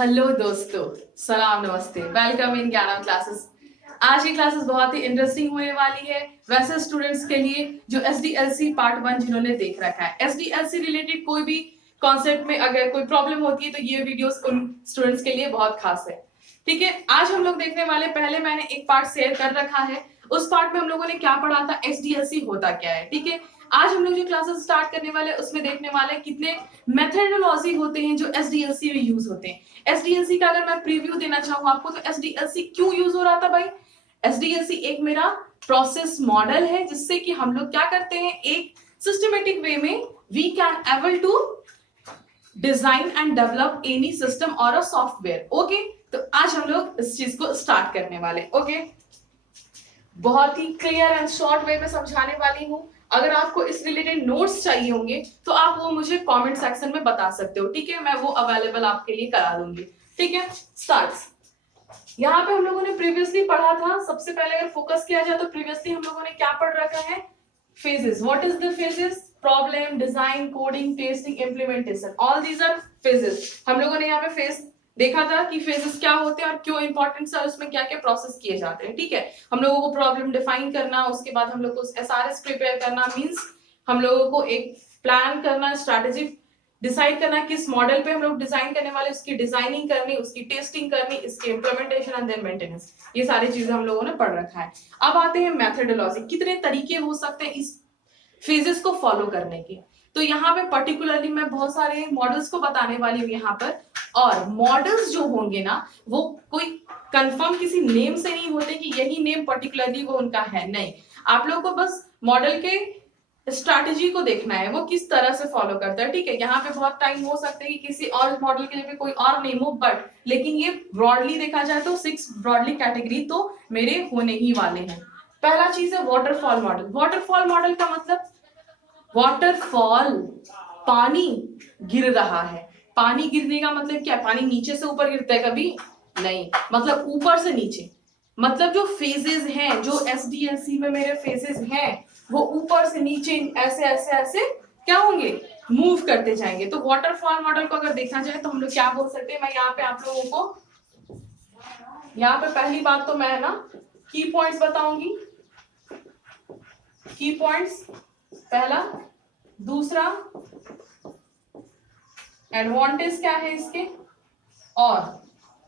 Hello दोस्तों, सलाम नमस्ते, वेलकम इन ज्ञानम क्लासेस। आज की क्लासेस बहुत ही इंटरेस्टिंग होने वाली है वैसे स्टूडेंट्स के लिए जो एसडीएलसी पार्ट 1 जिन्होंने देख रखा है। एसडीएलसी रिलेटेड कोई भी कॉन्सेप्ट में अगर कोई प्रॉब्लम होती है तो ये वीडियोस उन स्टूडेंट्स के लिए बहुत खास है। ठीक है, आज हम लोग देखने वाले, पहले मैंने एक पार्ट शेयर कर रखा है, उस पार्ट में हम लोगों ने क्या पढ़ा था, एसडीएलसी होता क्या है। ठीक है, आज हम लोग जो क्लासेस स्टार्ट करने वाले उसमें देखने वाले कितने मेथडोलॉजी होते हैं जो एसडीएलसी में यूज होते हैं। एसडीएलसी का अगर मैं प्रीव्यू देना चाहूँ आपको तो एसडीएलसी क्यों यूज हो रहा था भाई। एसडीएलसी एक मेरा प्रोसेस मॉडल है जिससे कि हम लोग क्या करते हैं, एक सिस्टमेटिक वे में we can able to design and develop any system और अ सॉफ्टवेयर। ओके, तो आज हम लोग इस चीज को स्टार्ट करने वाले। ओके, बहुत ही क्लियर एंड शॉर्ट वे में समझाने वाली हूँ। अगर आपको इस रिलेटेड नोट्स चाहिए होंगे तो आप वो मुझे कमेंट सेक्शन में बता सकते हो। ठीक है, मैं वो अवेलेबल आपके लिए करा दूंगी। ठीक है, स्टार्ट्स। यहाँ पे हम लोगों ने प्रीवियसली पढ़ा था, सबसे पहले अगर फोकस किया जाए तो प्रीवियसली हम लोगों ने क्या पढ़ रखा है, phases. What is the phases? Problem, design, coding, testing, implementation. All these are phases. हम लोगों ने यहाँ पे फेज देखा था कि फेजेस क्या होते हैं और क्यों इंपॉर्टेंट है, उसमें क्या क्या प्रोसेस किए जाते हैं। ठीक है, हम लोगों को प्रॉब्लम डिफाइन करना, उसके बाद हम लोग को एसआरएस प्रिपेयर करना, मींस हम लोगों को एक प्लान करना, स्ट्रैटेजी डिसाइड करना किस मॉडल पे हम लोग डिजाइन करने वाले, उसकी डिजाइनिंग करनी, उसकी टेस्टिंग करनी, इसकी इंप्लीमेंटेशन एंड देन मेंटेनेंस। ये सारी चीजें हम लोगों ने पढ़ रखा है। अब आते हैं मेथडोलॉजी, कितने तरीके हो सकते हैं इस फेजेस को फॉलो करने के। तो यहाँ पे पर्टिकुलरली मैं बहुत सारे मॉडल्स को बताने वाली हूँ यहाँ पर, और मॉडल्स जो होंगे ना वो कोई कंफर्म किसी नेम से नहीं होते कि यही नेम पर्टिकुलरली वो उनका है, नहीं। आप लोग को बस मॉडल के स्ट्रैटेजी को देखना है वो किस तरह से फॉलो करता है। ठीक है, यहाँ पे बहुत टाइम हो सकता है कि किसी और मॉडल के लिए भी कोई और नेम हो, बट लेकिन ये ब्रॉडली देखा जाए तो 6 ब्रॉडली कैटेगरी तो मेरे होने ही वाले हैं। पहला चीज है वाटरफॉल मॉडल। वाटरफॉल मॉडल का मतलब, वाटरफॉल पानी गिर रहा है। पानी गिरने का मतलब क्या, पानी नीचे से ऊपर गिरता है कभी नहीं, मतलब ऊपर से नीचे। मतलब जो फेजेस हैं, जो एसडीएलसी में मेरे फेजेस हैं, वो ऊपर से नीचे ऐसे ऐसे ऐसे क्या होंगे, मूव करते जाएंगे। तो वाटरफॉल मॉडल को अगर देखा जाए तो हम लोग क्या बोल सकते हैं, मैं यहाँ पे आप लोगों को, यहाँ पे पहली बात तो मैं ना की पॉइंट्स बताऊंगी। की पॉइंट्स पहला, दूसरा एडवांटेज क्या है इसके, और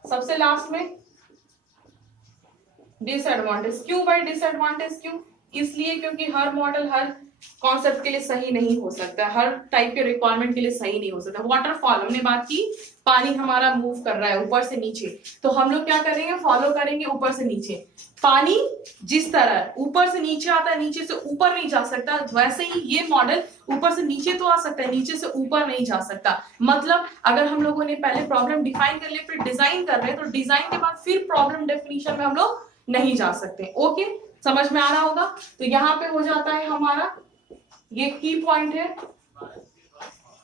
सबसे लास्ट में डिसएडवांटेज। क्यों भाई डिसएडवांटेज क्यों, इसलिए क्योंकि हर मॉडल हर कॉन्सेप्ट के लिए सही नहीं हो सकता, हर टाइप के रिक्वायरमेंट के लिए सही नहीं हो सकता। वाटरफॉल हमने बात की, पानी हमारा मूव कर रहा है ऊपर से नीचे, तो हम लोग क्या करेंगे, फॉलो करेंगे ऊपर से नीचे। पानी जिस तरह ऊपर से नीचे आता है, नीचे से ऊपर नहीं जा सकता, वैसे ही ये मॉडल ऊपर से नीचे तो आ सकता है, नीचे से ऊपर नहीं जा सकता। मतलब अगर हम लोगों ने पहले प्रॉब्लम डिफाइन कर लिया, फिर डिजाइन कर रहे हैं, तो डिजाइन के बाद फिर प्रॉब्लम डेफिनेशन में हम लोग नहीं जा सकते। ओके, समझ में आ रहा होगा। तो यहाँ पे हो जाता है हमारा, ये की पॉइंट है,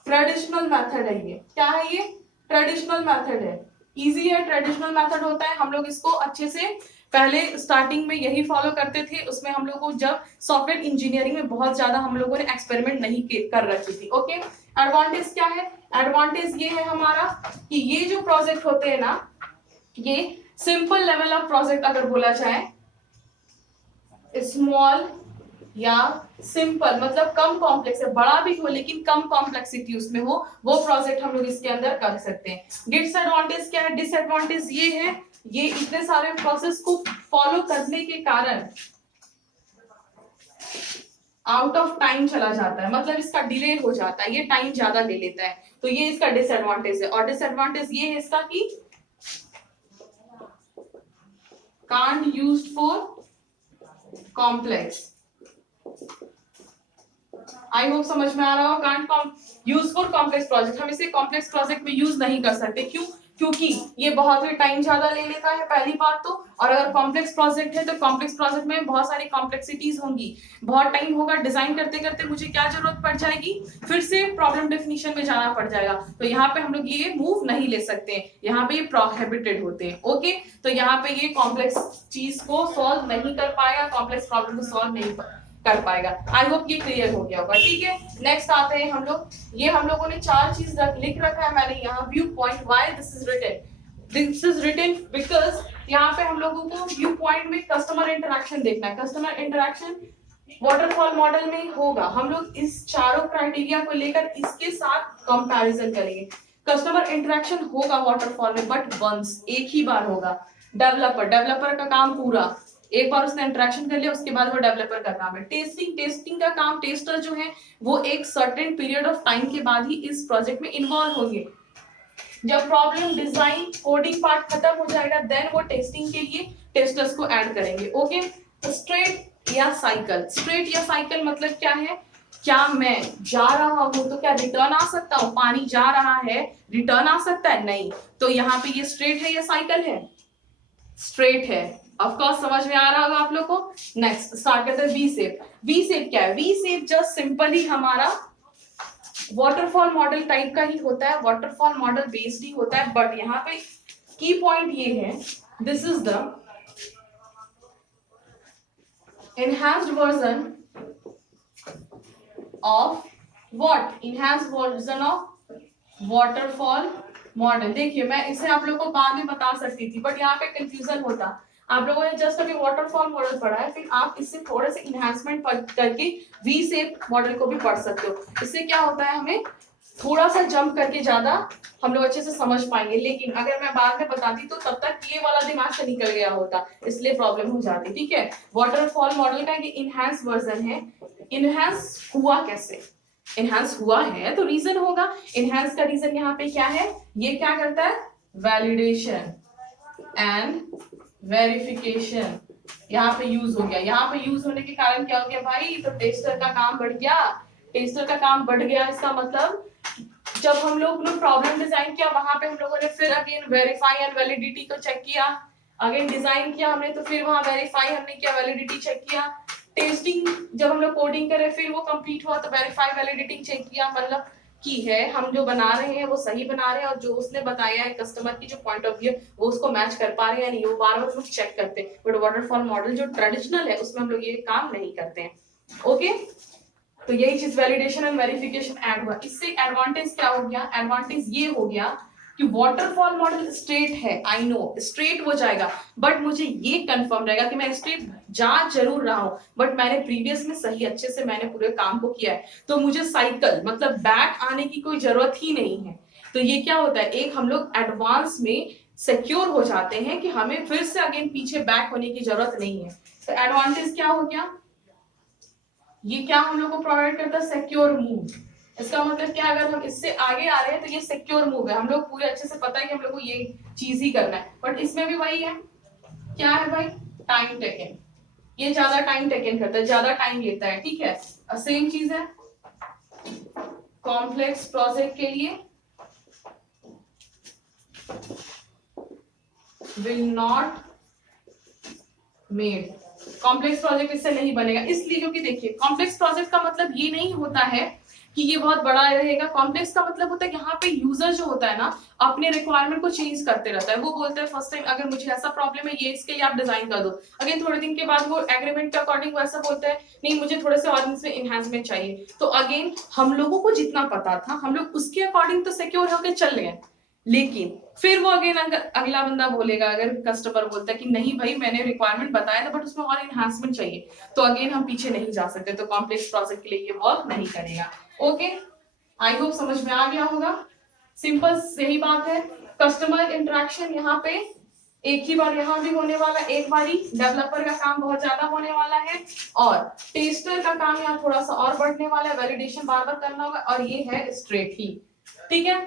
ट्रेडिशनल मेथड है। ये क्या है, ये ट्रेडिशनल मेथड है, इजी है, ट्रेडिशनल मेथड होता है। हम लोग इसको अच्छे से पहले स्टार्टिंग में यही फॉलो करते थे, उसमें हम लोग को जब सॉफ्टवेयर इंजीनियरिंग में बहुत ज्यादा हम लोगों ने एक्सपेरिमेंट नहीं कर रखी थी। ओके, एडवांटेज क्या है, एडवांटेज ये है हमारा कि ये जो प्रोजेक्ट होते हैं ना, ये सिंपल लेवल ऑफ प्रोजेक्ट अगर बोला जाए, स्मॉल या सिंपल मतलब कम कॉम्प्लेक्स है, बड़ा भी हो लेकिन कम कॉम्प्लेक्सिटी उसमें हो, वो प्रोजेक्ट हम लोग इसके अंदर कर सकते हैं। डिसएडवांटेज क्या है, डिसएडवांटेज ये है, ये इतने सारे प्रोसेस को फॉलो करने के कारण आउट ऑफ टाइम चला जाता है, मतलब इसका डिले हो जाता है, ये टाइम ज्यादा ले लेता है, तो ये इसका डिसएडवांटेज है। और डिसएडवांटेज ये है इसका कि can't used for complex. I hope समझ में आ रहा हो, can't use for complex project, हम इसे कॉम्प्लेक्स प्रोजेक्ट में यूज नहीं कर सकते। क्यों, क्योंकि ये बहुत ही टाइम ज्यादा ले लेता है पहली बात तो, और अगर कॉम्प्लेक्स प्रोजेक्ट है तो कॉम्प्लेक्स प्रोजेक्ट में बहुत सारी कॉम्प्लेक्सिटीज होंगी, बहुत टाइम होगा, डिजाइन करते करते मुझे क्या जरूरत पड़ जाएगी, फिर से प्रॉब्लम डेफिनेशन में जाना पड़ जाएगा। तो यहाँ पे हम लोग ये मूव नहीं ले सकते, यहाँ पे ये प्रोहिबिटेड होते हैं। ओके, तो यहाँ पे ये कॉम्प्लेक्स चीज को सॉल्व नहीं कर पाएगा, कॉम्प्लेक्स प्रॉब्लम को सॉल्व नहीं कर पाएगा। आई होप ये क्लियर हो गया होगा। ठीक है, नेक्स्ट आते हैं हम लोग, ये हम लोगों ने 4 चीज लिख रखा है मैंने यहाँ, view point, why this is written. This is written because यहाँ पे हम लोगों को व्यू पॉइंट में कस्टमर इंटरेक्शन देखना है। कस्टमर इंटरेक्शन वाटरफॉल मॉडल में होगा। हम लोग इस चारों क्राइटेरिया को लेकर इसके साथ कंपैरिजन करेंगे। कस्टमर इंटरेक्शन होगा वाटरफॉल में बट वंस, एक ही बार होगा। डेवलपर का काम पूरा एक बार उसने इंटरेक्शन कर लिया, उसके बाद वो डेवलपर का काम है। टेस्टिंग का काम, टेस्टर जो है वो एक सर्टेन पीरियड ऑफ टाइम के बाद ही इस प्रोजेक्ट में इन्वॉल्व होंगे। जब प्रॉब्लम डिजाइन कोडिंग पार्ट खत्म हो जाएगा देन वो टेस्टिंग के लिए टेस्टर्स को ऐड करेंगे। ओके, स्ट्रेट या साइकिल। स्ट्रेट या साइकिल मतलब क्या है, क्या मैं जा रहा हूं तो क्या रिटर्न आ सकता हूं? पानी जा रहा है, रिटर्न आ सकता है? नहीं। तो यहाँ पे ये स्ट्रेट है या साइकिल है? स्ट्रेट है। ऑफ कोर्स समझ में आ रहा होगा आप लोग को। नेक्स्ट स्टार्ट करते हैं वी शेप। वी शेप क्या है? वी शेप जस्ट सिंपली हमारा वाटरफॉल मॉडल टाइप का ही होता है, वाटरफॉल मॉडल बेस्ड ही होता है। बट यहाँ पे की पॉइंट ये है, this is the enhanced version of what? enhanced version of waterfall model. देखिए मैं इसे आप लोगों को बाद में बता सकती थी बट यहाँ पे कंफ्यूजन होता। आप लोगों ने जस्ट अभी वाटरफॉल मॉडल पढ़ा है, फिर आप इससे थोड़े से इनहेंसमेंट करके वी शेप मॉडल को भी पढ़ सकते हो। इससे क्या होता है, हमें थोड़ा सा जंप करके ज्यादा हम लोग अच्छे से समझ पाएंगे। लेकिन अगर मैं बाद में बताती तो तब तक ये वाला दिमाग से निकल गया होता, इसलिए प्रॉब्लम हो जाती। ठीक है, वाटरफॉल मॉडल का ये इनहेंस वर्जन है। इनहेंस हुआ कैसे? इनहेंस हुआ है तो रीजन होगा। इनहेंस का रीजन यहाँ पे क्या है? ये क्या करता है? वैलिडेशन एंड वेरिफिकेशन यहाँ पे यूज हो गया। यहाँ पे यूज होने के कारण क्या हो गया भाई? तो टेस्टर का काम बढ़ गया। टेस्टर का काम बढ़ गया इसका मतलब जब हम लोग ने प्रॉब्लम डिजाइन किया वहां पे हम लोगों ने फिर अगेन वेरीफाई एंड वैलिडिटी को चेक किया। अगेन डिजाइन किया हमने तो फिर वहां वेरीफाई हमने किया, वैलिडिटी चेक किया। टेस्टिंग जब हम लोग कोडिंग करे फिर वो कंप्लीट हुआ तो वेरीफाई वैलिडिटी चेक किया, मतलब की है हम जो बना रहे हैं वो सही बना रहे हैं और जो उसने बताया है कस्टमर की जो पॉइंट ऑफ व्यू वो उसको मैच कर पा रहे हैं या नहीं, वो बार बार लोग चेक करते हैं। बट वाटरफॉल मॉडल जो ट्रेडिशनल है उसमें हम लोग ये काम नहीं करते हैं। ओके, तो यही चीज वैलिडेशन एंड वेरिफिकेशन ऐड हुआ। इससे एडवांटेज क्या हो गया? एडवांटेज ये हो गया कि वाटरफॉल मॉडल स्ट्रेट है, आई नो स्ट्रेट हो जाएगा बट मुझे ये कंफर्म रहेगा कि मैं स्ट्रेट जा जरूर रहा हूं बट मैंने प्रीवियस में सही अच्छे से मैंने पूरे काम को किया है, तो मुझे साइकिल मतलब बैक आने की कोई जरूरत ही नहीं है। तो ये क्या होता है, एक हम लोग एडवांस में सिक्योर हो जाते हैं कि हमें फिर से अगेन पीछे बैक होने की जरूरत नहीं है। तो एडवांटेज क्या हो गया? ये क्या हम लोग को प्रोवाइड करता है? Secure move. इसका मतलब क्या, अगर हम इससे आगे आ रहे हैं तो ये सिक्योर मूव है, हम लोग पूरे अच्छे से पता है कि हम लोग को ये चीज ही करना है। बट इसमें भी वही है, क्या है भाई? Time taken. ये ज्यादा टाइम टेकन करता है, ज्यादा टाइम लेता है। ठीक है, सेम चीज है कॉम्प्लेक्स प्रोजेक्ट के लिए will not made. Complex project इससे नहीं बनेगा, इसलिए क्योंकि देखिए कॉम्प्लेक्स प्रोजेक्ट का मतलब ये नहीं होता है कि ये बहुत बड़ा रहेगा। कॉम्प्लेक्स का मतलब होता है यहाँ पे यूजर जो होता है ना अपने रिक्वायरमेंट को चेंज करते रहता है। वो बोलता है फर्स्ट टाइम अगर मुझे ऐसा प्रॉब्लम है ये इसके लिए आप डिजाइन कर दो, अगेन थोड़े दिन के बाद वो एग्रीमेंट के अकॉर्डिंग वैसा बोलता है नहीं मुझे थोड़े से और इसमें इनहेंसमेंट चाहिए। तो अगेन हम लोगों को जितना पता था हम लोग उसके अकॉर्डिंग तो सिक्योर होकर चल गए, लेकिन फिर वो अगेन अगला बंदा बोलेगा, अगर कस्टमर बोलता है कि नहीं भाई मैंने रिक्वायरमेंट बताया था बट उसमें और इनहांसमेंट चाहिए, तो अगेन हम पीछे नहीं जा सकते। तो कॉम्प्लेक्स प्रोजेक्ट के लिए ये वर्क नहीं करेगा। ओके, आई होप समझ में आ गया होगा। सिंपल यही बात है। कस्टमर इंटरेक्शन यहाँ पे एक ही बार यहाँ भी होने वाला, एक बारी डेवलपर का काम बहुत ज्यादा होने वाला है और टेस्टर का काम यहाँ थोड़ा सा और बढ़ने वाला है, वैलिडेशन बार बार करना होगा और ये है स्ट्रेट ही। ठीक है,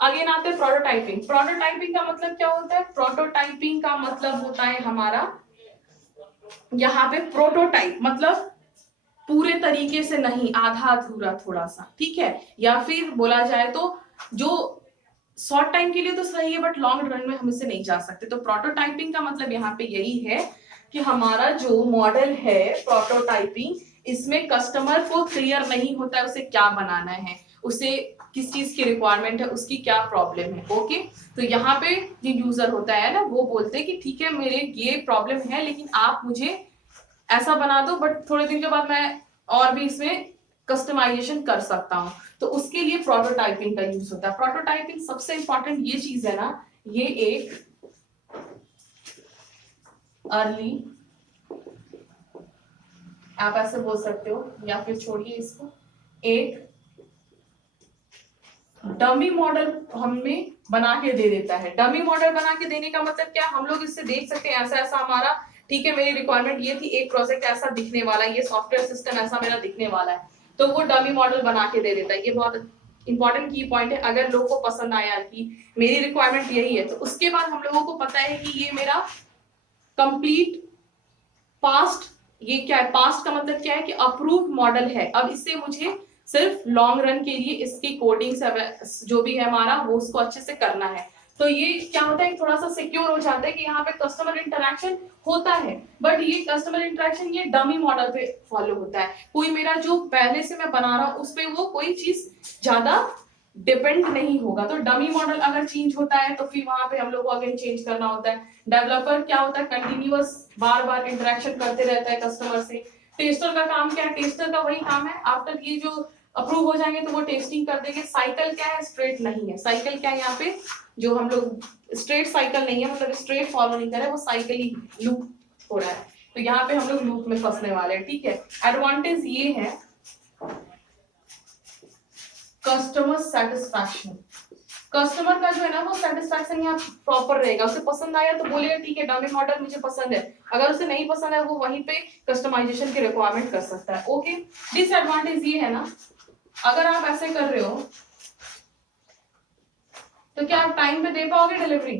अगेन आते हैं प्रोटोटाइपिंग। प्रोटोटाइपिंग का मतलब क्या होता है? प्रोटोटाइपिंग का मतलब होता है हमारा यहाँ पे प्रोटोटाइप मतलब पूरे तरीके से नहीं, आधा अधूरा थोड़ा सा, ठीक है, या फिर बोला जाए तो जो शॉर्ट टाइम के लिए तो सही है बट लॉन्ग रन में हम इससे नहीं जा सकते। तो प्रोटोटाइपिंग का मतलब यहाँ पे यही है कि हमारा जो मॉडल है प्रोटोटाइपिंग, इसमें कस्टमर को क्लियर नहीं होता है उसे क्या बनाना है, उसे किस चीज की रिक्वायरमेंट है, उसकी क्या प्रॉब्लम है। ओके, तो यहाँ पे जो यूजर होता है ना वो बोलते हैं कि ठीक है मेरे ये प्रॉब्लम है लेकिन आप मुझे ऐसा बना दो बट थोड़े दिन के बाद मैं और भी इसमें कस्टमाइजेशन कर सकता हूँ। तो उसके लिए प्रोटोटाइपिंग का यूज होता है। प्रोटोटाइपिंग सबसे इंपॉर्टेंट ये चीज है ना, ये एक अर्ली, आप ऐसे बोल सकते हो या फिर छोड़िए इसको, एक डमी मॉडल हमें बना के दे देता है। डमी मॉडल बना के देने का मतलब क्या, हम लोग इससे देख सकते हैं ऐसा ऐसा हमारा, ठीक है, मेरी रिक्वायरमेंट ये थी, एक प्रोजेक्ट ऐसा दिखने वाला है, ये सॉफ्टवेयर सिस्टम ऐसा मेरा दिखने वाला है, तो वो डमी मॉडल बना के दे देता है। ये बहुत इंपॉर्टेंट की पॉइंट है। अगर लोगों को पसंद आया कि मेरी रिक्वायरमेंट यही है, तो उसके बाद हम लोगों को पता है कि ये मेरा कंप्लीट पास्ट, ये क्या है, पास्ट का मतलब क्या है कि अप्रूव्ड मॉडल है। अब इससे मुझे सिर्फ लॉन्ग रन के लिए इसकी कोडिंग जो भी है हमारा, वो उसको अच्छे से करना है। तो ये क्या होता है, थोड़ा सा सिक्योर हो जाता है कि यहाँ पे कस्टमर इंटरेक्शन होता है, बट ये कस्टमर इंटरेक्शन ये डमी मॉडल पे फॉलो होता है। कोई मेरा जो पहले से मैं बना रहा हूँ उस पे वो कोई चीज ज्यादा डिपेंड नहीं होगा। तो डमी मॉडल अगर चेंज होता है तो फिर वहां पे हम लोग को अगेन चेंज करना होता है। डेवलपर क्या होता है, कंटिन्यूअस बार बार इंटरेक्शन करते रहता है कस्टमर से। टेस्टर का काम क्या है, टेस्टर का वही काम है, आफ्टर ये जो अप्रूव हो जाएंगे तो वो टेस्टिंग कर देंगे। साइकिल क्या है, स्ट्रेट नहीं है। साइकिल क्या है, यहाँ पे जो हम लोग स्ट्रेट साइकिल नहीं है, मतलब स्ट्रेट फॉलो नहीं कर रहे, वो साइकिल ही लूप हो रहा है। तो यहाँ पे हम लोग लूप में फंसने वाले हैं, ठीक है। एडवांटेज ये है कस्टमर सेटिस्फैक्शन, कस्टमर का जो है ना वो सेटिस्फैक्शन यहाँ प्रॉपर रहेगा। उसे पसंद आया तो बोलेगा ठीक है डमी मॉडल मुझे पसंद है, अगर उसे नहीं पसंद है वो वहीं पे कस्टमाइजेशन की रिक्वायरमेंट कर सकता है। ओके, डिसएडवांटेज ये है ना, अगर आप ऐसे कर रहे हो तो क्या आप टाइम पे दे पाओगे डिलीवरी,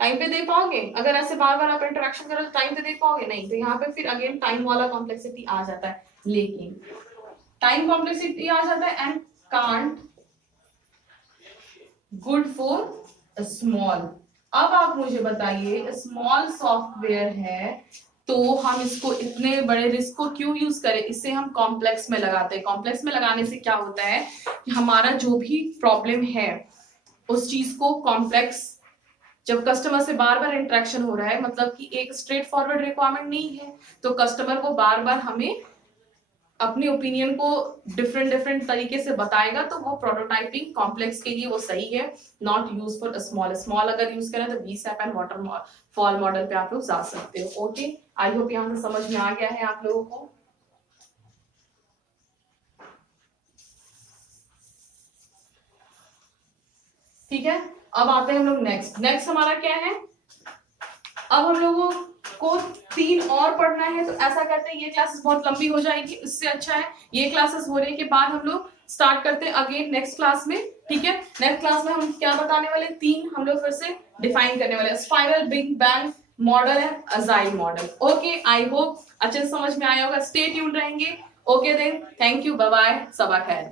टाइम पे दे पाओगे? अगर ऐसे बार बार आप इंटरेक्शन करो तो टाइम पे दे पाओगे? नहीं। तो यहाँ पे फिर अगेन टाइम वाला कॉम्प्लेक्सिटी आ जाता है। लेकिन टाइम कॉम्प्लेक्सिटी आ जाता है and can't good for small. अब आप मुझे बताइए, स्मॉल सॉफ्टवेयर है तो हम इसको इतने बड़े रिस्क को क्यों यूज करें? इससे हम कॉम्प्लेक्स में लगाते हैं। कॉम्प्लेक्स में लगाने से क्या होता है कि हमारा जो भी प्रॉब्लम है उस चीज को कॉम्प्लेक्स, जब कस्टमर से बार बार इंटरेक्शन हो रहा है, मतलब कि एक स्ट्रेट फॉरवर्ड रिक्वायरमेंट नहीं है, तो कस्टमर को बार बार हमें अपनी ओपिनियन को डिफरेंट डिफरेंट तरीके से बताएगा, तो वो प्रोटोटाइपिंग कॉम्प्लेक्स के लिए वो सही है, not use for small. Small अगर यूज करें तो VSAP एंड वाटरफॉल मॉडल पे आप लोग जा सकते हो। ओके, आई होप यहाँ से समझ में आ गया है आप लोगों को। ठीक है, अब आते हैं हम लोग नेक्स्ट हमारा क्या है, अब हम लोगों को 3 और पढ़ना है। तो ऐसा करते हैं, ये क्लासेस बहुत लंबी हो जाएगी, इससे अच्छा है ये क्लासेस होने के बाद हम लोग स्टार्ट करते हैं अगेन नेक्स्ट क्लास में। ठीक है, नेक्स्ट क्लास में हम क्या बताने वाले, 3 हम लोग फिर से डिफाइन करने वाले। स्पाइरल, बिग बैंग मॉडल है, agile model. Okay, I hope अच्छे से समझ में आया होगा। स्टे ट्यून्ड रहेंगे। Okay then, thank you, bye bye, सबा खैर।